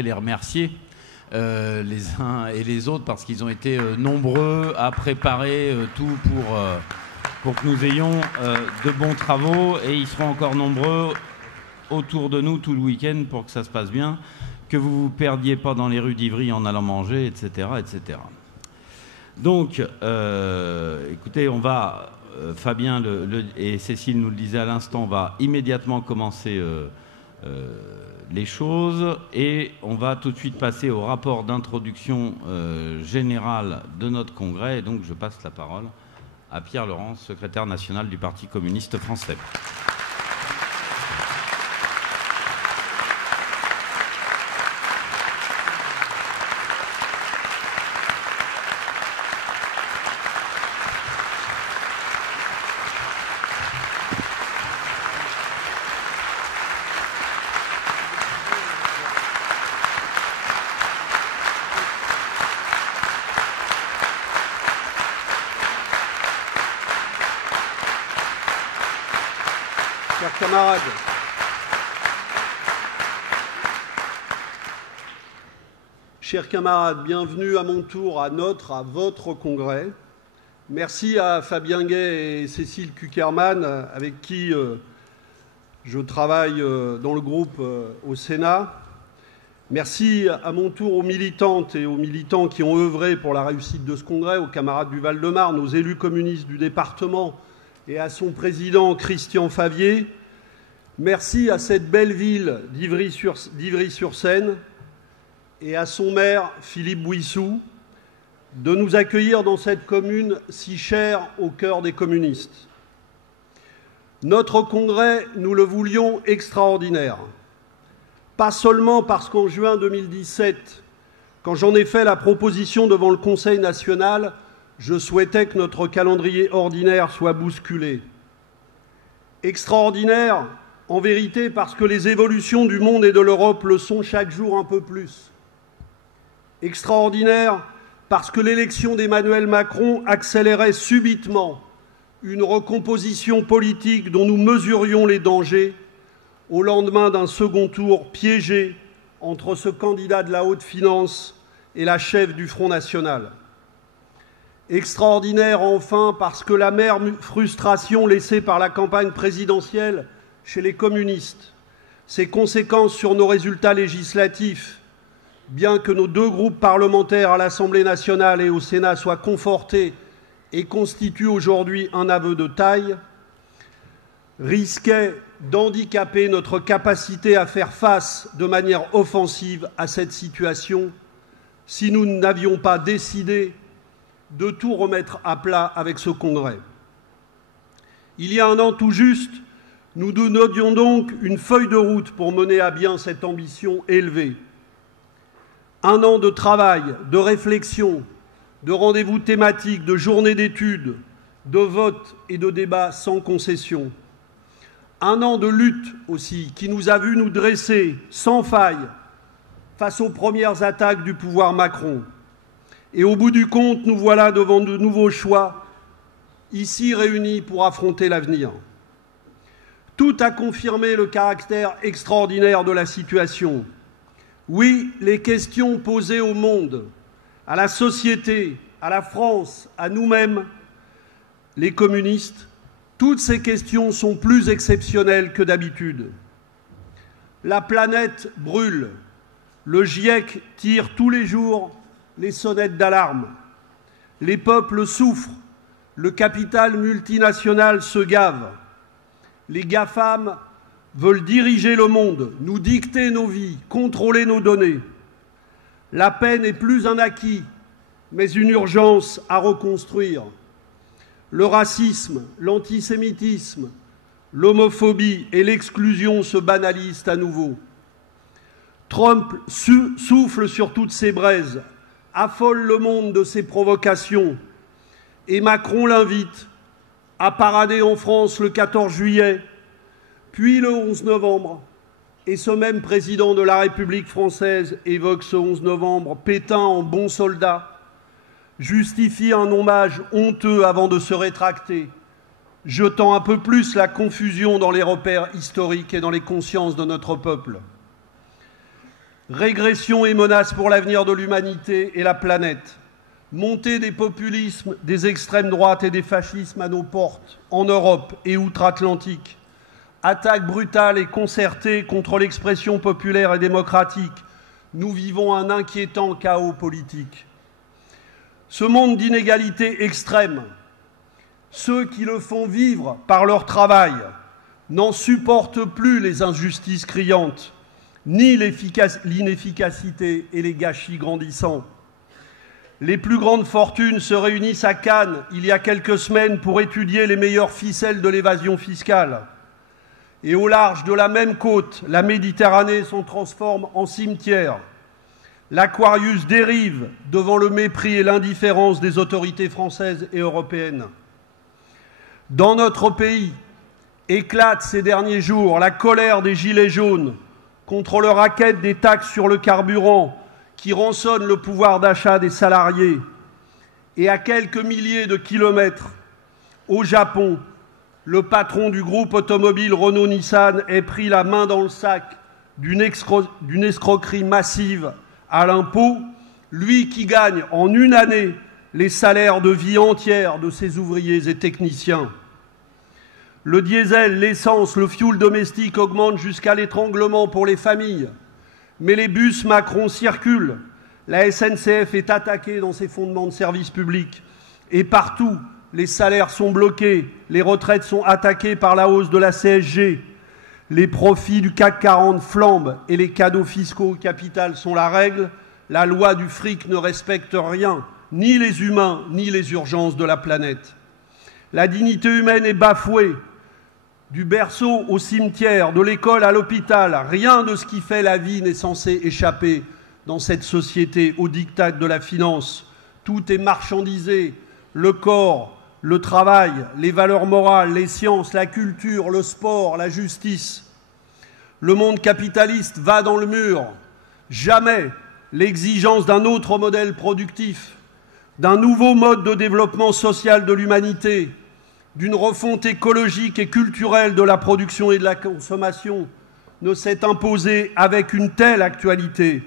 les remercier les uns et les autres parce qu'ils ont été nombreux à préparer tout pour que nous ayons de bons travaux, et ils seront encore nombreux autour de nous tout le week-end pour que ça se passe bien, que vous ne vous perdiez pas dans les rues d'Ivry en allant manger, etc. etc. Donc, écoutez, on va, Fabien et Cécile nous le disaient à l'instant, on va immédiatement commencer les choses, et on va tout de suite passer au rapport d'introduction générale de notre congrès. Et donc, je passe la parole à Pierre Laurent, secrétaire national du Parti communiste français. Chers camarades, bienvenue à mon tour à votre congrès. Merci à Fabien Gay et Cécile Cukierman, avec qui je travaille dans le groupe au Sénat. Merci à mon tour aux militantes et aux militants qui ont œuvré pour la réussite de ce congrès, aux camarades du Val-de-Marne, aux élus communistes du département et à son président Christian Favier. Merci à cette belle ville d'Ivry-sur-Seine et à son maire Philippe Bouissou de nous accueillir dans cette commune si chère au cœur des communistes. Notre congrès, nous le voulions extraordinaire. Pas seulement parce qu'en juin 2017, quand j'en ai fait la proposition devant le Conseil national, je souhaitais que notre calendrier ordinaire soit bousculé. Extraordinaire, en vérité, parce que les évolutions du monde et de l'Europe le sont chaque jour un peu plus. Extraordinaire, parce que l'élection d'Emmanuel Macron accélérait subitement une recomposition politique dont nous mesurions les dangers au lendemain d'un second tour piégé entre ce candidat de la haute finance et la chef du Front National. Extraordinaire, enfin, parce que l'amère frustration laissée par la campagne présidentielle chez les communistes, ses conséquences sur nos résultats législatifs, bien que nos deux groupes parlementaires à l'Assemblée nationale et au Sénat soient confortés et constituent aujourd'hui un aveu de taille, risquaient d'handicaper notre capacité à faire face de manière offensive à cette situation si nous n'avions pas décidé de tout remettre à plat avec ce congrès. Il y a un an tout juste, nous nous donnions donc une feuille de route pour mener à bien cette ambition élevée. Un an de travail, de réflexion, de rendez-vous thématiques, de journées d'études, de votes et de débats sans concession. Un an de lutte aussi, qui nous a vu nous dresser sans faille face aux premières attaques du pouvoir Macron. Et au bout du compte, nous voilà devant de nouveaux choix, ici réunis pour affronter l'avenir. Tout a confirmé le caractère extraordinaire de la situation. Oui, les questions posées au monde, à la société, à la France, à nous-mêmes, les communistes, toutes ces questions sont plus exceptionnelles que d'habitude. La planète brûle. Le GIEC tire tous les jours les sonnettes d'alarme. Les peuples souffrent. Le capital multinational se gave. Les GAFAM veulent diriger le monde, nous dicter nos vies, contrôler nos données. La paix n'est plus un acquis, mais une urgence à reconstruire. Le racisme, l'antisémitisme, l'homophobie et l'exclusion se banalisent à nouveau. Trump souffle sur toutes ces braises, affole le monde de ses provocations, et Macron l'invite à parader en France le 14 juillet, puis le 11 novembre. Et ce même président de la République française évoque ce 11 novembre Pétain en bon soldat, justifie un hommage honteux avant de se rétracter, jetant un peu plus la confusion dans les repères historiques et dans les consciences de notre peuple. régression et menace pour l'avenir de l'humanité et la planète, montée des populismes, des extrêmes droites et des fascismes à nos portes, en Europe et outre-Atlantique, attaque brutale et concertée contre l'expression populaire et démocratique, nous vivons un inquiétant chaos politique. Ce monde d'inégalités extrêmes, ceux qui le font vivre par leur travail, n'en supportent plus les injustices criantes, ni l'inefficacité et les gâchis grandissants. Les plus grandes fortunes se réunissent à Cannes il y a quelques semaines pour étudier les meilleures ficelles de l'évasion fiscale. Et au large de la même côte, la Méditerranée s'en transforme en cimetière. L'Aquarius dérive devant le mépris et l'indifférence des autorités françaises et européennes. Dans notre pays, éclate ces derniers jours la colère des Gilets jaunes contre le racket des taxes sur le carburant qui rançonnent le pouvoir d'achat des salariés. Et à quelques milliers de kilomètres, au Japon, le patron du groupe automobile Renault-Nissan est pris la main dans le sac d'une escroquerie massive à l'impôt, lui qui gagne en une année les salaires de vie entière de ses ouvriers et techniciens. Le diesel, l'essence, le fioul domestique augmentent jusqu'à l'étranglement pour les familles. Mais les bus Macron circulent. La SNCF est attaquée dans ses fondements de service public. Et partout, les salaires sont bloqués, les retraites sont attaquées par la hausse de la CSG. Les profits du CAC 40 flambent et les cadeaux fiscaux au capital sont la règle. La loi du fric ne respecte rien, ni les humains, ni les urgences de la planète. La dignité humaine est bafouée. Du berceau au cimetière, de l'école à l'hôpital, rien de ce qui fait la vie n'est censé échapper dans cette société au diktat de la finance. Tout est marchandisé, le corps, le travail, les valeurs morales, les sciences, la culture, le sport, la justice. Le monde capitaliste va dans le mur. Jamais l'exigence d'un autre modèle productif, d'un nouveau mode de développement social de l'humanité, d'une refonte écologique et culturelle de la production et de la consommation ne s'est imposée avec une telle actualité.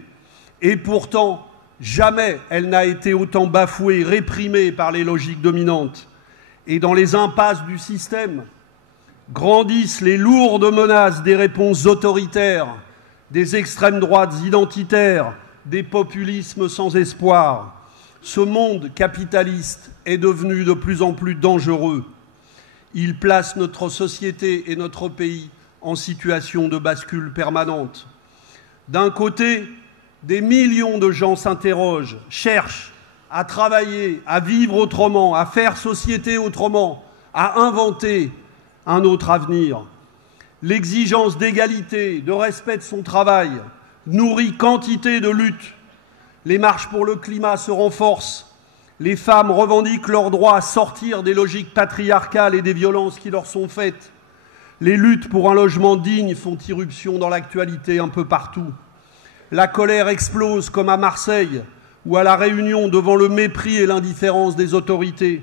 Et pourtant, jamais elle n'a été autant bafouée, réprimée par les logiques dominantes. Et dans les impasses du système, grandissent les lourdes menaces des réponses autoritaires, des extrêmes droites identitaires, des populismes sans espoir. Ce monde capitaliste est devenu de plus en plus dangereux. Il place notre société et notre pays en situation de bascule permanente. D'un côté, des millions de gens s'interrogent, cherchent à travailler, à vivre autrement, à faire société autrement, à inventer un autre avenir. L'exigence d'égalité, de respect de son travail, nourrit quantité de luttes. Les marches pour le climat se renforcent. Les femmes revendiquent leur droit à sortir des logiques patriarcales et des violences qui leur sont faites. Les luttes pour un logement digne font irruption dans l'actualité un peu partout. La colère explose comme à Marseille ou à La Réunion devant le mépris et l'indifférence des autorités.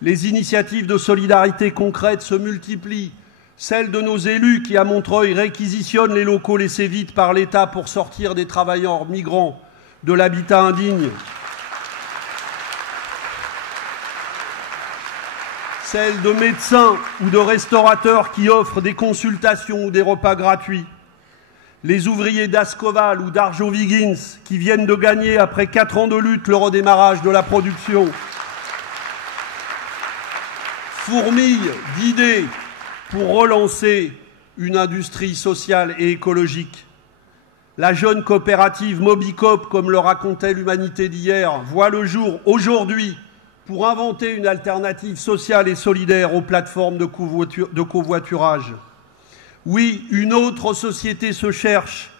Les initiatives de solidarité concrètes se multiplient. Celles de nos élus qui, à Montreuil, réquisitionnent les locaux laissés vides par l'État pour sortir des travailleurs migrants de l'habitat indigne. Celles de médecins ou de restaurateurs qui offrent des consultations ou des repas gratuits. Les ouvriers d'Ascoval ou d'Arjowiggins qui viennent de gagner, après 4 ans de lutte, le redémarrage de la production. Fourmille d'idées pour relancer une industrie sociale et écologique. La jeune coopérative Mobicop, comme le racontait l'Humanité d'hier, voit le jour aujourd'hui pour inventer une alternative sociale et solidaire aux plateformes de covoiturage. Oui, une autre société se cherche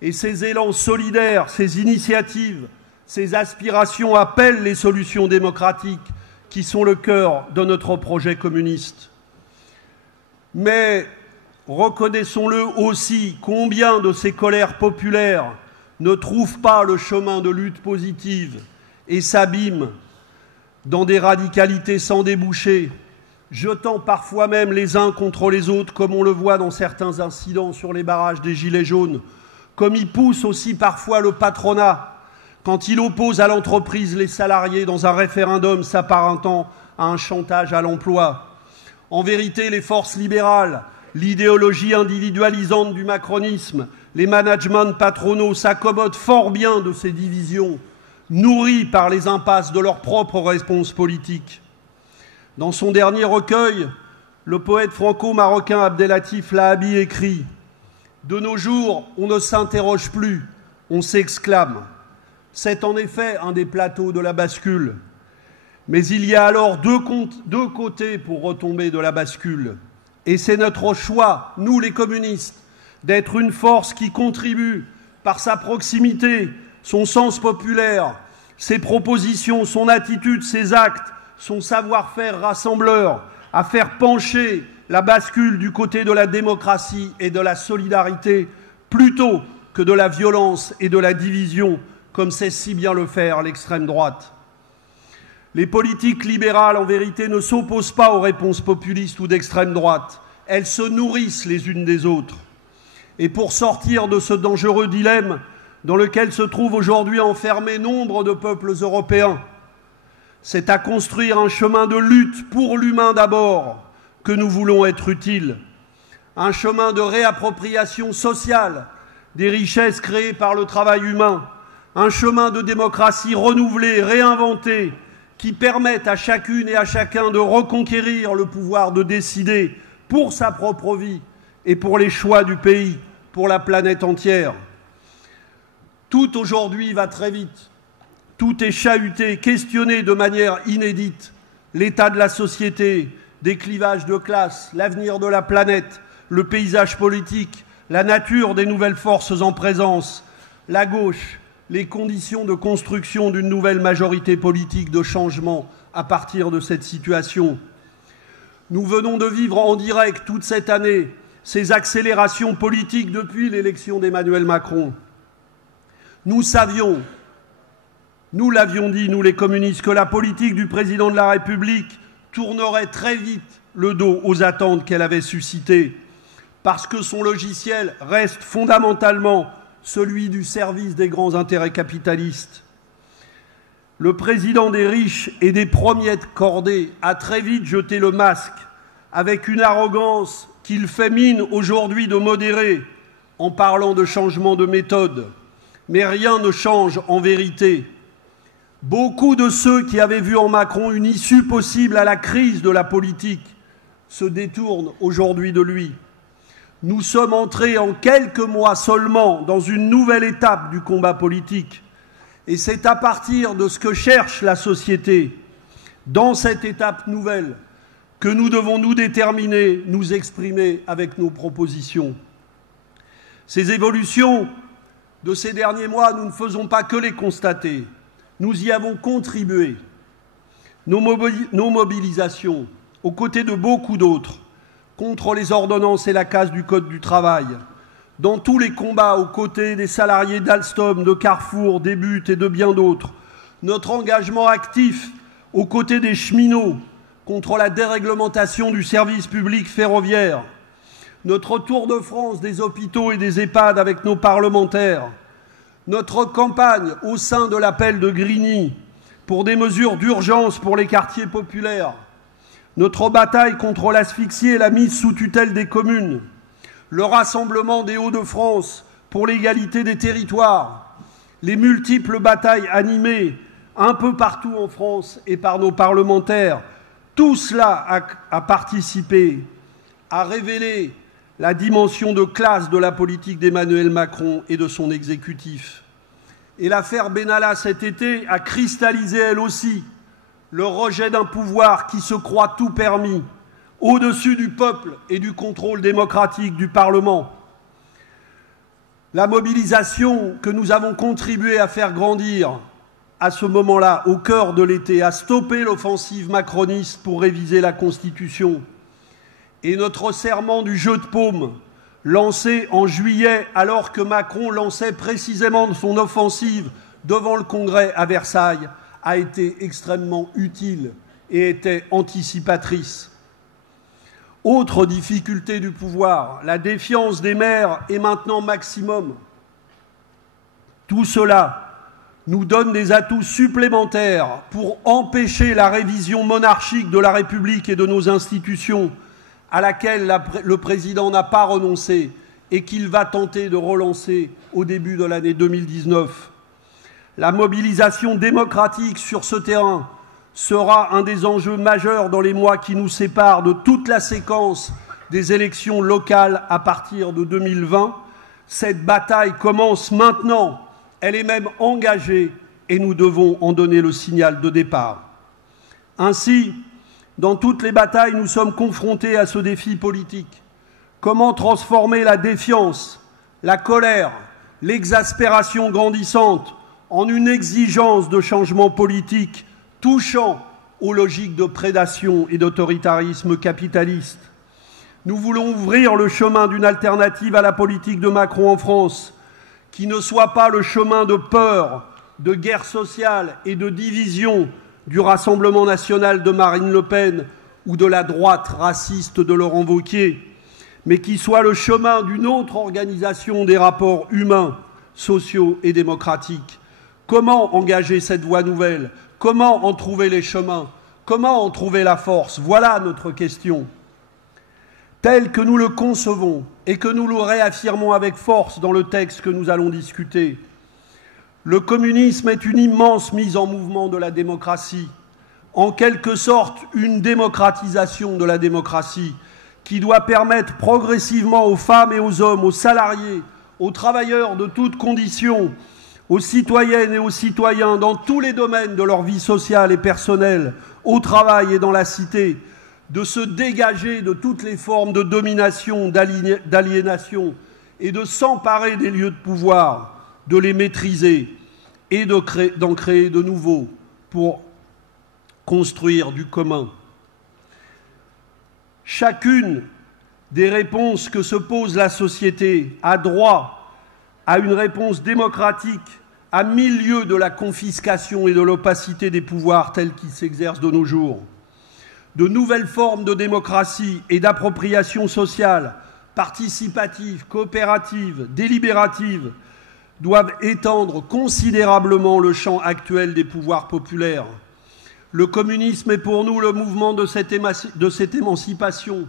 et ces élans solidaires, ces initiatives, ces aspirations appellent les solutions démocratiques qui sont le cœur de notre projet communiste. Mais reconnaissons-le aussi, combien de ces colères populaires ne trouvent pas le chemin de lutte positive et s'abîment dans des radicalités sans débouché, jetant parfois même les uns contre les autres, comme on le voit dans certains incidents sur les barrages des Gilets jaunes, comme il pousse aussi parfois le patronat quand il oppose à l'entreprise les salariés dans un référendum s'apparentant à un chantage à l'emploi. En vérité, les forces libérales, l'idéologie individualisante du macronisme, les managements patronaux s'accommodent fort bien de ces divisions, nourries par les impasses de leurs propres réponses politiques. Dans son dernier recueil, le poète franco-marocain Abdellatif Lahabi écrit « De nos jours, on ne s'interroge plus, on s'exclame. C'est en effet un des plateaux de la bascule. Mais il y a alors deux côtés pour retomber de la bascule. Et c'est notre choix, nous les communistes, d'être une force qui contribue, par sa proximité, son sens populaire, ses propositions, son attitude, ses actes, son savoir-faire rassembleur, à faire pencher la bascule du côté de la démocratie et de la solidarité, plutôt que de la violence et de la division, comme sait si bien le faire l'extrême droite. Les politiques libérales, en vérité, ne s'opposent pas aux réponses populistes ou d'extrême droite. Elles se nourrissent les unes des autres. Et pour sortir de ce dangereux dilemme dans lequel se trouvent aujourd'hui enfermés nombre de peuples européens, c'est à construire un chemin de lutte pour l'humain d'abord que nous voulons être utiles. Un chemin de réappropriation sociale des richesses créées par le travail humain. Un chemin de démocratie renouvelée, réinventée, qui permette à chacune et à chacun de reconquérir le pouvoir de décider pour sa propre vie et pour les choix du pays, pour la planète entière. Tout aujourd'hui va très vite. Tout est chahuté, questionné de manière inédite. L'état de la société, des clivages de classe, l'avenir de la planète, le paysage politique, la nature des nouvelles forces en présence, la gauche, les conditions de construction d'une nouvelle majorité politique de changement à partir de cette situation. Nous venons de vivre en direct toute cette année ces accélérations politiques depuis l'élection d'Emmanuel Macron. Nous savions, nous l'avions dit, nous les communistes, que la politique du président de la République tournerait très vite le dos aux attentes qu'elle avait suscitées, parce que son logiciel reste fondamentalement celui du service des grands intérêts capitalistes. Le président des riches et des premiers de cordée a très vite jeté le masque, avec une arrogance qu'il fait mine aujourd'hui de modérer, en parlant de changement de méthode. Mais rien ne change en vérité. Beaucoup de ceux qui avaient vu en Macron une issue possible à la crise de la politique se détournent aujourd'hui de lui. Nous sommes entrés en quelques mois seulement dans une nouvelle étape du combat politique. Et c'est à partir de ce que cherche la société, dans cette étape nouvelle, que nous devons nous déterminer, nous exprimer avec nos propositions. Ces évolutions de ces derniers mois, nous ne faisons pas que les constater. Nous y avons contribué. Nos mobilisations, aux côtés de beaucoup d'autres, contre les ordonnances et la casse du Code du travail, dans tous les combats aux côtés des salariés d'Alstom, de Carrefour, des Buttes et de bien d'autres, notre engagement actif aux côtés des cheminots contre la déréglementation du service public ferroviaire, notre tour de France des hôpitaux et des EHPAD avec nos parlementaires, notre campagne au sein de l'appel de Grigny pour des mesures d'urgence pour les quartiers populaires, notre bataille contre l'asphyxie et la mise sous tutelle des communes, le rassemblement des Hauts-de-France pour l'égalité des territoires, les multiples batailles animées un peu partout en France et par nos parlementaires, tout cela a participé à révéler la dimension de classe de la politique d'Emmanuel Macron et de son exécutif. Et l'affaire Benalla cet été a cristallisé elle aussi le rejet d'un pouvoir qui se croit tout permis, au-dessus du peuple et du contrôle démocratique du Parlement. La mobilisation que nous avons contribué à faire grandir à ce moment-là, au cœur de l'été, a stoppé l'offensive macroniste pour réviser la Constitution. Et notre serment du jeu de paume, lancé en juillet alors que Macron lançait précisément son offensive devant le Congrès à Versailles, a été extrêmement utile et était anticipatrice. Autre difficulté du pouvoir, la défiance des maires est maintenant maximum. Tout cela nous donne des atouts supplémentaires pour empêcher la révision monarchique de la République et de nos institutions, à laquelle le président n'a pas renoncé et qu'il va tenter de relancer au début de l'année 2019. La mobilisation démocratique sur ce terrain sera un des enjeux majeurs dans les mois qui nous séparent de toute la séquence des élections locales à partir de 2020. Cette bataille commence maintenant. Elle est même engagée et nous devons en donner le signal de départ. Ainsi, dans toutes les batailles, nous sommes confrontés à ce défi politique. Comment transformer la défiance, la colère, l'exaspération grandissante en une exigence de changement politique touchant aux logiques de prédation et d'autoritarisme capitaliste? Nous voulons ouvrir le chemin d'une alternative à la politique de Macron en France, qui ne soit pas le chemin de peur, de guerre sociale et de division du Rassemblement national de Marine Le Pen ou de la droite raciste de Laurent Wauquiez, mais qui soit le chemin d'une autre organisation des rapports humains, sociaux et démocratiques. Comment engager cette voie nouvelle? Comment en trouver les chemins? Comment en trouver la force? Voilà notre question. Tel que nous le concevons et que nous le réaffirmons avec force dans le texte que nous allons discuter, le communisme est une immense mise en mouvement de la démocratie, en quelque sorte une démocratisation de la démocratie, qui doit permettre progressivement aux femmes et aux hommes, aux salariés, aux travailleurs de toutes conditions, aux citoyennes et aux citoyens dans tous les domaines de leur vie sociale et personnelle, au travail et dans la cité, de se dégager de toutes les formes de domination, d'aliénation et de s'emparer des lieux de pouvoir, de les maîtriser et d'en créer de nouveaux pour construire du commun. Chacune des réponses que se pose la société a droit à une réponse démocratique à milieu de la confiscation et de l'opacité des pouvoirs tels qu'ils s'exercent de nos jours. De nouvelles formes de démocratie et d'appropriation sociale, participative, coopérative, délibérative, doivent étendre considérablement le champ actuel des pouvoirs populaires. Le communisme est pour nous le mouvement de cette émancipation,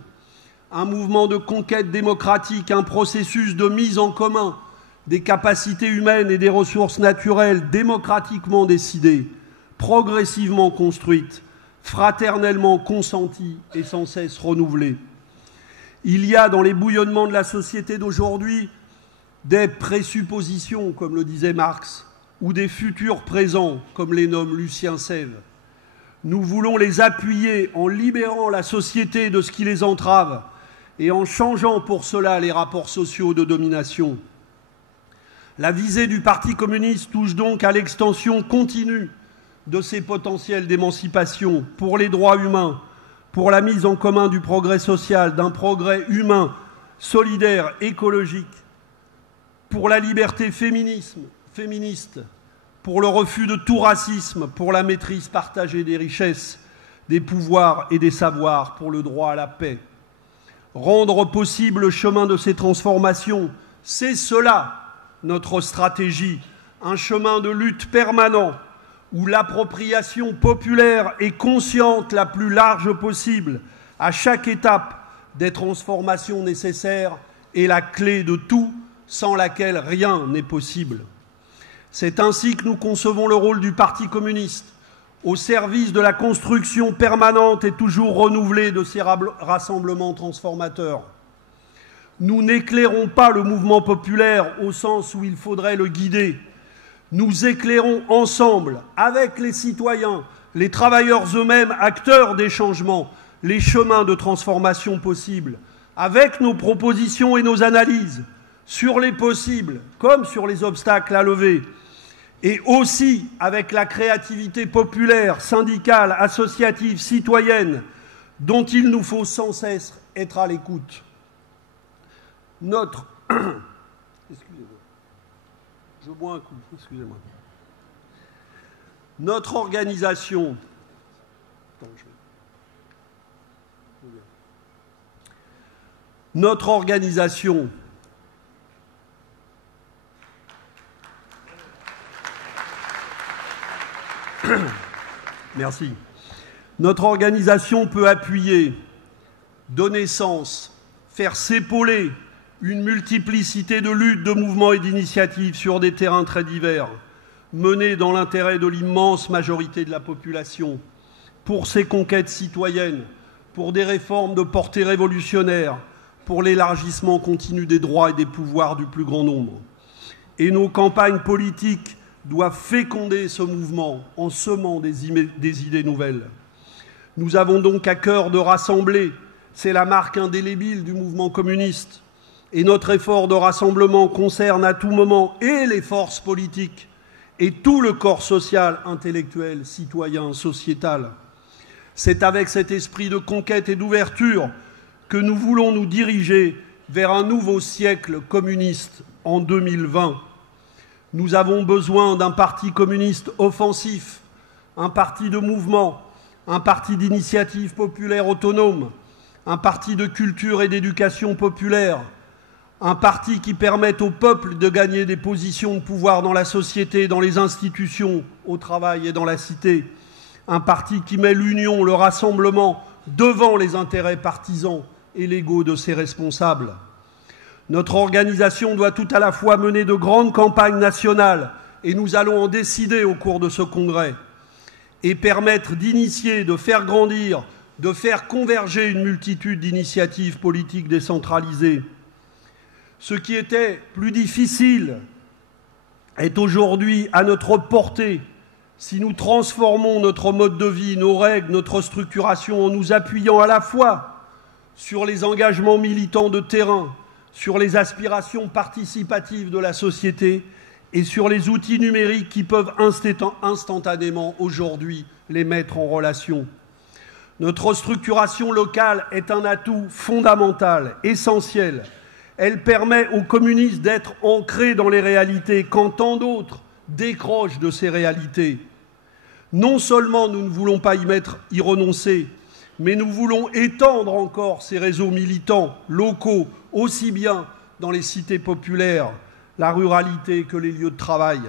un mouvement de conquête démocratique, un processus de mise en commun des capacités humaines et des ressources naturelles démocratiquement décidées, progressivement construites, fraternellement consenties et sans cesse renouvelées. Il y a dans les bouillonnements de la société d'aujourd'hui des présuppositions, comme le disait Marx, ou des futurs présents, comme les nomme Lucien Sève. Nous voulons les appuyer en libérant la société de ce qui les entrave et en changeant pour cela les rapports sociaux de domination. La visée du Parti communiste touche donc à l'extension continue de ses potentiels d'émancipation pour les droits humains, pour la mise en commun du progrès social, d'un progrès humain, solidaire, écologique, pour la liberté féministe, pour le refus de tout racisme, pour la maîtrise partagée des richesses, des pouvoirs et des savoirs, pour le droit à la paix. Rendre possible le chemin de ces transformations, c'est cela notre stratégie, un chemin de lutte permanent où l'appropriation populaire et consciente la plus large possible à chaque étape des transformations nécessaires est la clé de tout, sans laquelle rien n'est possible. C'est ainsi que nous concevons le rôle du Parti communiste, au service de la construction permanente et toujours renouvelée de ces rassemblements transformateurs. Nous n'éclairons pas le mouvement populaire au sens où il faudrait le guider. Nous éclairons ensemble, avec les citoyens, les travailleurs eux-mêmes, acteurs des changements, les chemins de transformation possibles, avec nos propositions et nos analyses sur les possibles comme sur les obstacles à lever, et aussi avec la créativité populaire, syndicale, associative, citoyenne, dont il nous faut sans cesse être à l'écoute. Excusez-moi. Je bois un coup, excusez-moi. Notre organisation... Notre organisation Merci. Notre organisation peut appuyer, donner sens, faire s'épauler une multiplicité de luttes, de mouvements et d'initiatives sur des terrains très divers, menés dans l'intérêt de l'immense majorité de la population, pour ses conquêtes citoyennes, pour des réformes de portée révolutionnaire, pour l'élargissement continu des droits et des pouvoirs du plus grand nombre. Et nos campagnes politiques doivent féconder ce mouvement en semant des idées nouvelles. Nous avons donc à cœur de rassembler, c'est la marque indélébile du mouvement communiste, et notre effort de rassemblement concerne à tout moment et les forces politiques et tout le corps social, intellectuel, citoyen, sociétal. C'est avec cet esprit de conquête et d'ouverture que nous voulons nous diriger vers un nouveau siècle communiste en 2020. Nous avons besoin d'un parti communiste offensif, un parti de mouvement, un parti d'initiative populaire autonome, un parti de culture et d'éducation populaire, un parti qui permette au peuple de gagner des positions de pouvoir dans la société, dans les institutions, au travail et dans la cité, un parti qui met l'union, le rassemblement devant les intérêts partisans et l'ego de ses responsables. Notre organisation doit tout à la fois mener de grandes campagnes nationales, et nous allons en décider au cours de ce congrès, et permettre d'initier, de faire grandir, de faire converger une multitude d'initiatives politiques décentralisées. Ce qui était plus difficile est aujourd'hui à notre portée si nous transformons notre mode de vie, nos règles, notre structuration en nous appuyant à la fois sur les engagements militants de terrain, sur les aspirations participatives de la société et sur les outils numériques qui peuvent instantanément aujourd'hui les mettre en relation. Notre structuration locale est un atout fondamental, essentiel. Elle permet aux communistes d'être ancrés dans les réalités quand tant d'autres décrochent de ces réalités. Non seulement nous ne voulons pas y renoncer, mais nous voulons étendre encore ces réseaux militants locaux, aussi bien dans les cités populaires, la ruralité que les lieux de travail.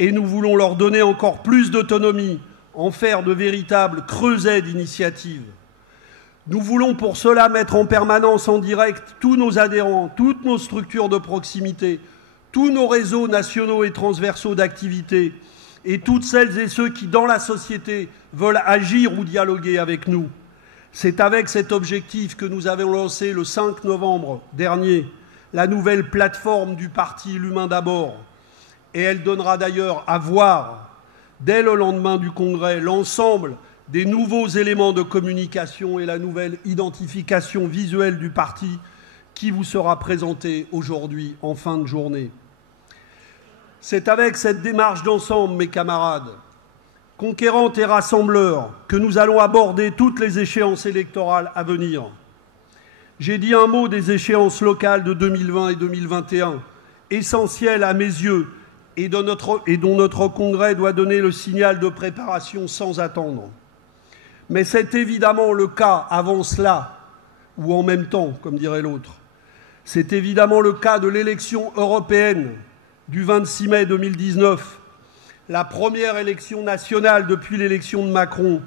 Et nous voulons leur donner encore plus d'autonomie, en faire de véritables creusets d'initiatives. Nous voulons pour cela mettre en permanence en direct tous nos adhérents, toutes nos structures de proximité, tous nos réseaux nationaux et transversaux d'activité, et toutes celles et ceux qui, dans la société, veulent agir ou dialoguer avec nous. C'est avec cet objectif que nous avons lancé le 5 novembre dernier la nouvelle plateforme du parti L'Humain d'abord. Et elle donnera d'ailleurs à voir, dès le lendemain du Congrès, l'ensemble des nouveaux éléments de communication et la nouvelle identification visuelle du parti qui vous sera présentée aujourd'hui en fin de journée. C'est avec cette démarche d'ensemble, mes camarades, conquérante et rassembleur, que nous allons aborder toutes les échéances électorales à venir. J'ai dit un mot des échéances locales de 2020 et 2021, essentielles à mes yeux et dont notre Congrès doit donner le signal de préparation sans attendre. Mais c'est évidemment le cas avant cela, ou en même temps, comme dirait l'autre. C'est évidemment le cas de l'élection européenne du 26 mai 2019, la première élection nationale depuis l'élection de Macron,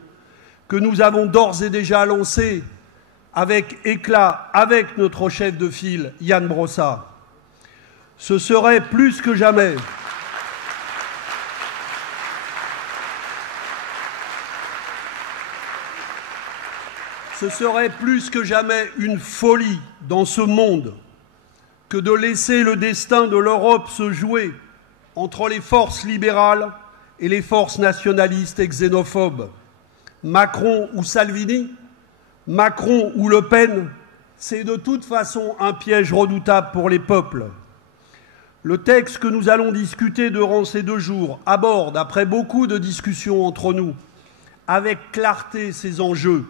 que nous avons d'ores et déjà lancée avec éclat avec notre chef de file, Ian Brossat. Ce serait plus que jamais une folie dans ce monde que de laisser le destin de l'Europe se jouer entre les forces libérales et les forces nationalistes et xénophobes. Macron ou Salvini, Macron ou Le Pen, c'est de toute façon un piège redoutable pour les peuples. Le texte que nous allons discuter durant ces 2 jours aborde, après beaucoup de discussions entre nous, avec clarté ces enjeux.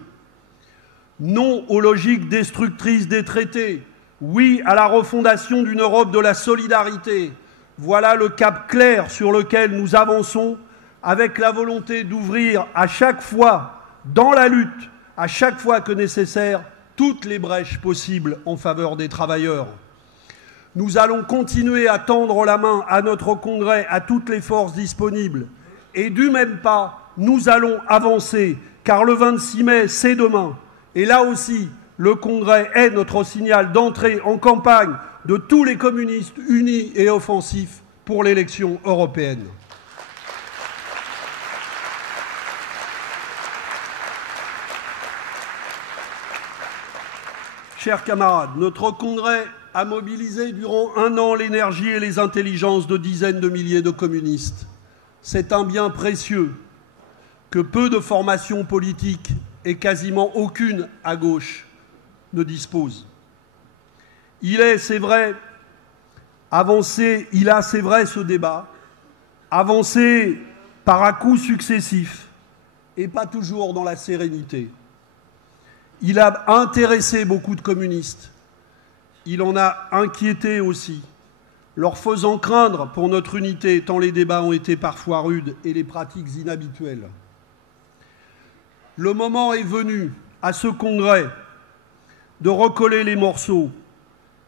Non aux logiques destructrices des traités, oui à la refondation d'une Europe de la solidarité. Voilà le cap clair sur lequel nous avançons, avec la volonté d'ouvrir à chaque fois, dans la lutte, à chaque fois que nécessaire, toutes les brèches possibles en faveur des travailleurs. Nous allons continuer à tendre la main à notre Congrès, à toutes les forces disponibles, Et du même pas, nous allons avancer, car le 26 mai, c'est demain. Et là aussi, le Congrès est notre signal d'entrée en campagne de tous les communistes unis et offensifs pour l'élection européenne. Chers camarades, notre Congrès a mobilisé durant 1 an l'énergie et les intelligences de dizaines de milliers de communistes. C'est un bien précieux que peu de formations politiques et quasiment aucune à gauche ne disposent. Il a, c'est vrai, ce débat, avancé par à-coups successifs et pas toujours dans la sérénité. Il a intéressé beaucoup de communistes. Il en a inquiété aussi, leur faisant craindre pour notre unité, tant les débats ont été parfois rudes et les pratiques inhabituelles. Le moment est venu, à ce congrès, de recoller les morceaux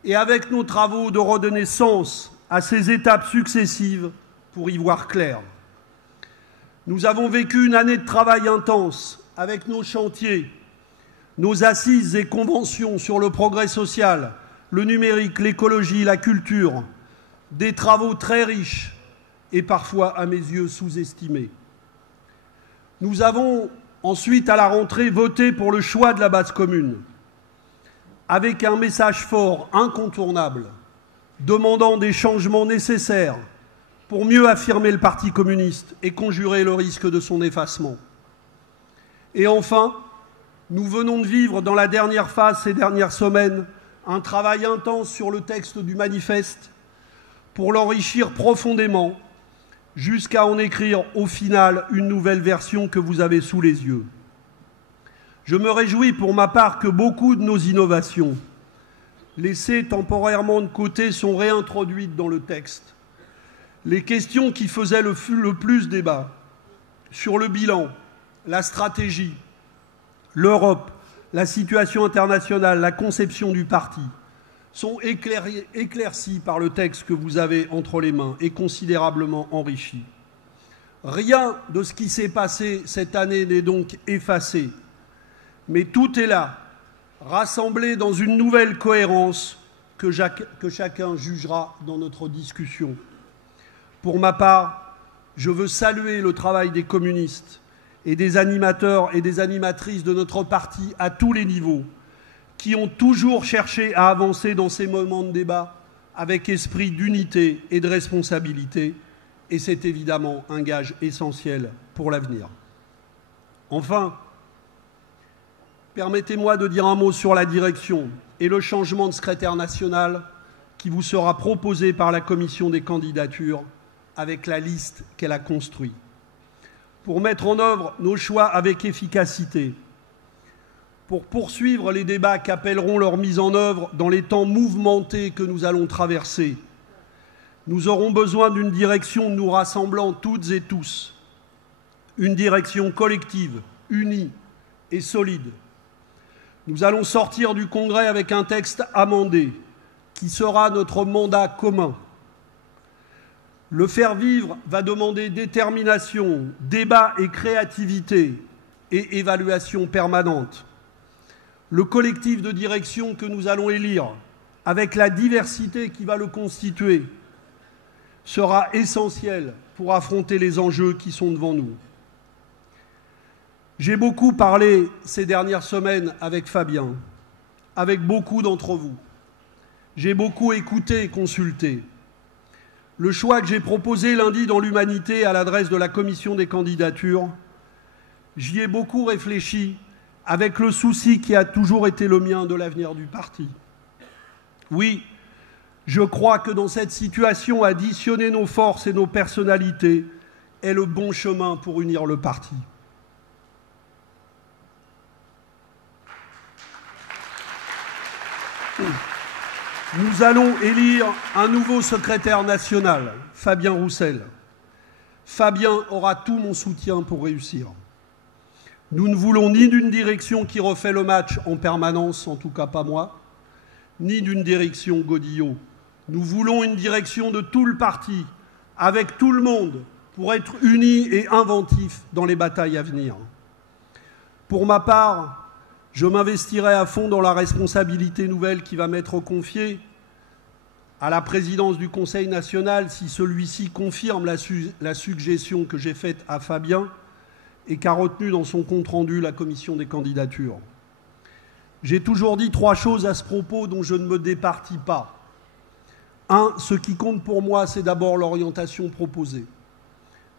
et, avec nos travaux, de redonner sens à ces étapes successives pour y voir clair. Nous avons vécu une année de travail intense avec nos chantiers, nos assises et conventions sur le progrès social, le numérique, l'écologie, la culture, des travaux très riches et parfois, à mes yeux, sous-estimés. Nous avons ensuite, à la rentrée, voté pour le choix de la base commune, avec un message fort, incontournable, demandant des changements nécessaires pour mieux affirmer le Parti communiste et conjurer le risque de son effacement. Et enfin, nous venons de vivre dans la dernière phase, ces dernières semaines, un travail intense sur le texte du manifeste pour l'enrichir profondément jusqu'à en écrire au final une nouvelle version que vous avez sous les yeux. Je me réjouis pour ma part que beaucoup de nos innovations, laissées temporairement de côté, sont réintroduites dans le texte. Les questions qui faisaient le plus débat sur le bilan, la stratégie, l'Europe, la situation internationale, la conception du parti, sont éclaircies par le texte que vous avez entre les mains et considérablement enrichi. Rien de ce qui s'est passé cette année n'est donc effacé, mais tout est là, rassemblé dans une nouvelle cohérence que chacun jugera dans notre discussion. Pour ma part, je veux saluer le travail des communistes et des animateurs et des animatrices de notre parti à tous les niveaux, qui ont toujours cherché à avancer dans ces moments de débat avec esprit d'unité et de responsabilité, et c'est évidemment un gage essentiel pour l'avenir. Enfin, permettez-moi de dire un mot sur la direction et le changement de secrétaire national qui vous sera proposé par la commission des candidatures avec la liste qu'elle a construite. Pour mettre en œuvre nos choix avec efficacité, pour poursuivre les débats qui appelleront leur mise en œuvre dans les temps mouvementés que nous allons traverser, nous aurons besoin d'une direction nous rassemblant toutes et tous, une direction collective, unie et solide. Nous allons sortir du Congrès avec un texte amendé qui sera notre mandat commun. Le faire vivre va demander détermination, débat et créativité et évaluation permanente. Le collectif de direction que nous allons élire, avec la diversité qui va le constituer, sera essentiel pour affronter les enjeux qui sont devant nous. J'ai beaucoup parlé ces dernières semaines avec Fabien, avec beaucoup d'entre vous. J'ai beaucoup écouté et consulté. Le choix que j'ai proposé lundi dans l'Humanité à l'adresse de la commission des candidatures, j'y ai beaucoup réfléchi avec le souci qui a toujours été le mien de l'avenir du parti. Oui, je crois que dans cette situation, additionner nos forces et nos personnalités est le bon chemin pour unir le parti. Nous allons élire un nouveau secrétaire national, Fabien Roussel. Fabien aura tout mon soutien pour réussir. Nous ne voulons ni d'une direction qui refait le match en permanence, en tout cas pas moi, ni d'une direction Godillot. Nous voulons une direction de tout le parti, avec tout le monde, pour être unis et inventifs dans les batailles à venir. Pour ma part, je m'investirai à fond dans la responsabilité nouvelle qui va m'être confiée à la présidence du Conseil national si celui-ci confirme la suggestion que j'ai faite à Fabien et qu'a retenue dans son compte-rendu la commission des candidatures. J'ai toujours dit 3 choses à ce propos dont je ne me départis pas. 1. Ce qui compte pour moi, c'est d'abord l'orientation proposée.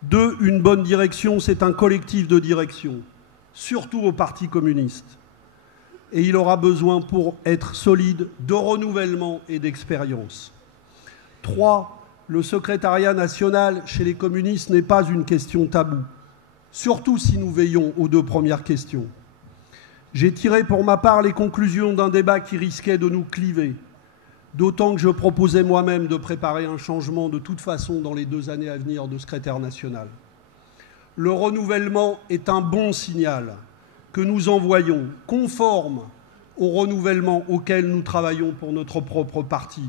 2. Une bonne direction, c'est un collectif de direction, surtout au Parti communiste. Et il aura besoin, pour être solide, de renouvellement et d'expérience. 3. Le secrétariat national chez les communistes n'est pas une question taboue, surtout si nous veillons aux 2 premières questions. J'ai tiré pour ma part les conclusions d'un débat qui risquait de nous cliver, d'autant que je proposais moi-même de préparer un changement de toute façon dans les 2 années à venir de secrétaire national. Le renouvellement est un bon signal que nous envoyons, conforme au renouvellement auquel nous travaillons pour notre propre parti.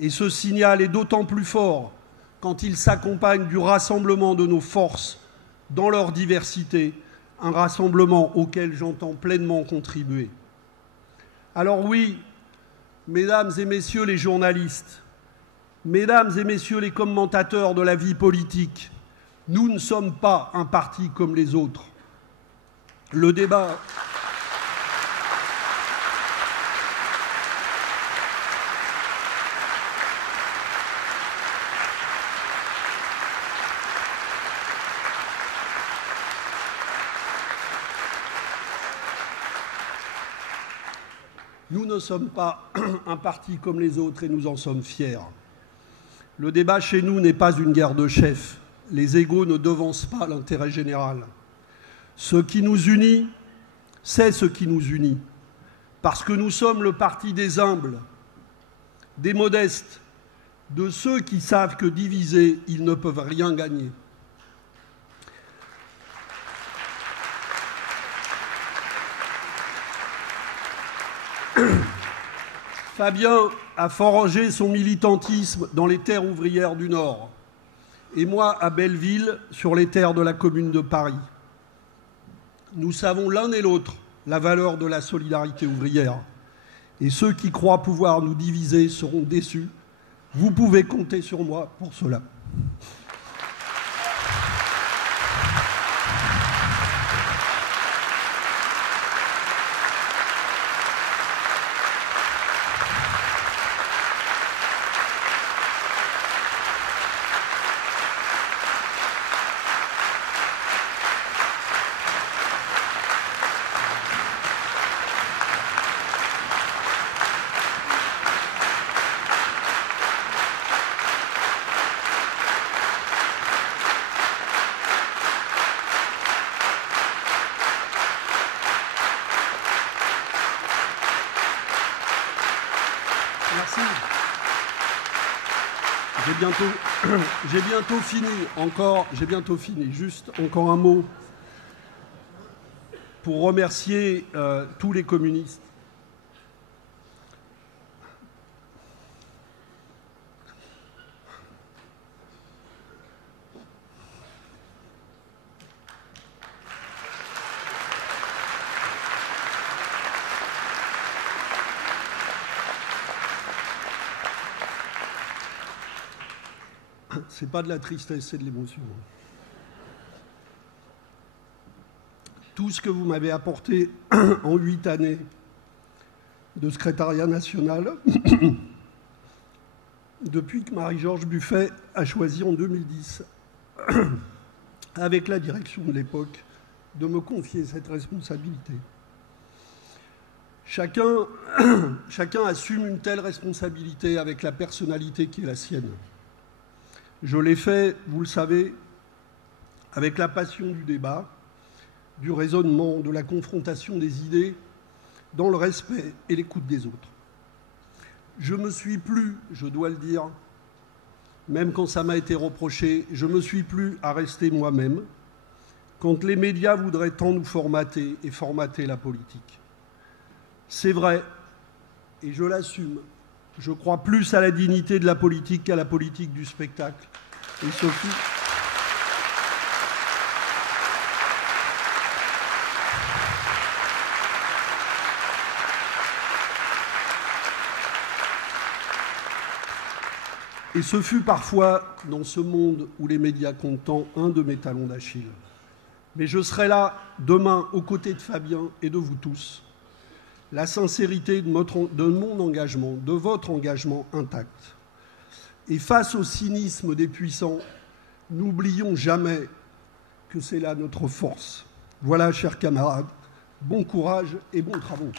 Et ce signal est d'autant plus fort quand il s'accompagne du rassemblement de nos forces dans leur diversité, un rassemblement auquel j'entends pleinement contribuer. Alors oui, mesdames et messieurs les journalistes, mesdames et messieurs les commentateurs de la vie politique, nous ne sommes pas un parti comme les autres. Le débat... Nous ne sommes pas un parti comme les autres et nous en sommes fiers. Le débat chez nous n'est pas une guerre de chefs. Les égos ne devancent pas l'intérêt général. Ce qui nous unit, c'est ce qui nous unit. Parce que nous sommes le parti des humbles, des modestes, de ceux qui savent que divisés, ils ne peuvent rien gagner. Fabien a forgé son militantisme dans les terres ouvrières du Nord et moi à Belleville, sur les terres de la Commune de Paris. Nous savons l'un et l'autre la valeur de la solidarité ouvrière et ceux qui croient pouvoir nous diviser seront déçus. Vous pouvez compter sur moi pour cela. Merci. J'ai bientôt fini. Juste encore un mot pour remercier tous les communistes. C'est pas de la tristesse, c'est de l'émotion. Tout ce que vous m'avez apporté en 8 années de secrétariat national, depuis que Marie-Georges Buffet a choisi en 2010, avec la direction de l'époque, de me confier cette responsabilité. Chacun assume une telle responsabilité avec la personnalité qui est la sienne. Je l'ai fait, vous le savez, avec la passion du débat, du raisonnement, de la confrontation des idées, dans le respect et l'écoute des autres. Je me suis plu, je dois le dire, même quand ça m'a été reproché, je me suis plu à rester moi-même quand les médias voudraient tant nous formater et formater la politique. C'est vrai, et je l'assume. Je crois plus à la dignité de la politique qu'à la politique du spectacle. Et Sophie... Et ce fut parfois, dans ce monde où les médias comptent tant, un de mes talons d'Achille. Mais je serai là demain aux côtés de Fabien et de vous tous. La sincérité de mon engagement, de votre engagement intact. Et face au cynisme des puissants, n'oublions jamais que c'est là notre force. Voilà, chers camarades, bon courage et bons travaux.